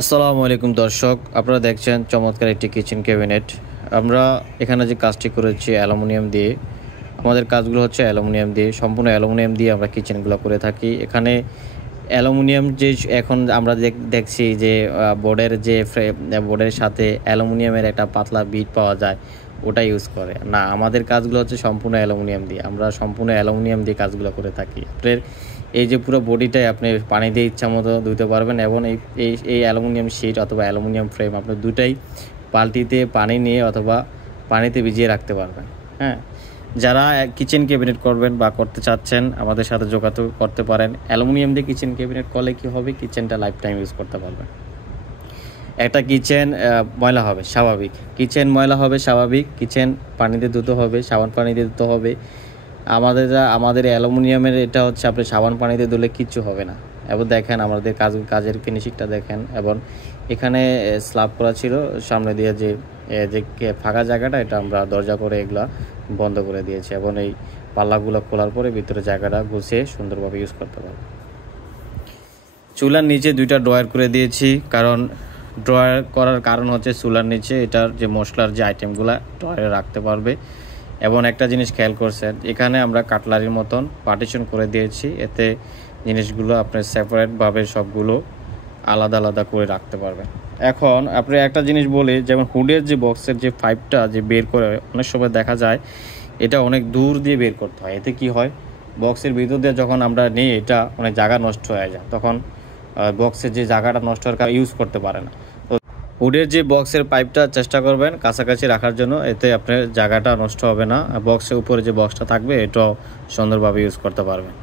আসসালামু আলাইকুম দর্শক, আপনারা দেখছেন চমৎকার একটি কিচেন ক্যাবিনেট। আমরা এখানে যে কাজটি করেছি অ্যালুমিনিয়াম দিয়ে, আমাদের কাজগুলো হচ্ছে অ্যালুমিনিয়াম দিয়ে, সম্পূর্ণ অ্যালুমিনিয়াম দিয়ে আমরা কিচেনগুলো করে থাকি। এখানে অ্যালুমিনিয়াম যে এখন আমরা দেখছি যে বোর্ডের যে বোর্ডের সাথে অ্যালুমিনিয়ামের একটা পাতলা বিট পাওয়া যায়, ওটা ইউজ করে না। আমাদের কাজগুলো হচ্ছে সম্পূর্ণ অ্যালুমিনিয়াম দিয়ে, আমরা সম্পূর্ণ অ্যালুমিনিয়াম দিয়ে কাজগুলো করে থাকি। আপনার এই যে পুরো বডিটাই আপনি পানি দিয়ে ইচ্ছা মতো ধুতে পারবেন, এবং এই অ্যালুমিনিয়াম শিট অথবা অ্যালুমিনিয়াম ফ্রেম আপনি দুটাই বালতিতে পানি নিয়ে অথবা পানিতে ভিজিয়ে রাখতে পারবেন। হ্যাঁ, যারা কিচেন ক্যাবিনেট করবেন বা করতে চাচ্ছেন আমাদের সাথে যোগাযোগ করতে পারেন। অ্যালুমিনিয়াম দিয়ে কিচেন ক্যাবিনেট করলে কী হবে, কিচেনটা লাইফ টাইম ইউজ করতে পারবেন। একটা কিচেন ময়লা হবে স্বাভাবিক, কিচেন পানিতে ধুতে হবে, সাবান পানিতে ধুতে হবে। আমাদের অ্যালুমিনিয়ামের এটা হচ্ছে আপনি সাবান পানিতে ধুলে কিচ্ছু হবে না। এবং দেখেন আমাদের কাজের ফিনিশিংটা দেখেন। এবং এখানে স্ল্যাব করা ছিল, সামনে দিয়ে যে ফাঁকা জায়গাটা, এটা আমরা দরজা করে এগুলা বন্ধ করে দিয়েছি, এবং এই পাল্লাগুলো খোলার পরে ভিতরে জায়গাটা গুছিয়ে সুন্দরভাবে ইউজ করতে পারবো। চুলার নিচে দুইটা ড্রয়ার করে দিয়েছি, কারণ ড্রয়ার করার কারণ হচ্ছে চুলার নিচে এটার যে মশলার যে আইটেমগুলো ড্রয়ারে রাখতে পারবে। এবং একটা জিনিস খেয়াল করছেন, এখানে আমরা কাটলারির মতন পার্টিশন করে দিয়েছি, এতে জিনিসগুলো আপনার সেপারেটভাবে সবগুলো আলাদা আলাদা করে রাখতে পারবেন। এখন আপনি একটা জিনিস বলি, যেমন হুডের যে বক্সের যে পাইপটা যে বের করে অনেক সময় দেখা যায় এটা অনেক দূর দিয়ে বের করতে হয়। এতে কি হয়, বক্সের ভিতর দিয়ে যখন আমরা নিই এটা অনেক জায়গা নষ্ট হয়ে যায়, তখন বক্সের যে জায়গাটা নষ্ট হওয়ার কারণে ইউজ করতে পারে না। তো হুডের যে বক্সের পাইপটা চেষ্টা করবেন কাছাকাছি রাখার জন্য, এতে আপনার জায়গাটা নষ্ট হবে না, বক্সের উপরে যে বক্সটা থাকবে এটাও সুন্দরভাবে ইউজ করতে পারবেন।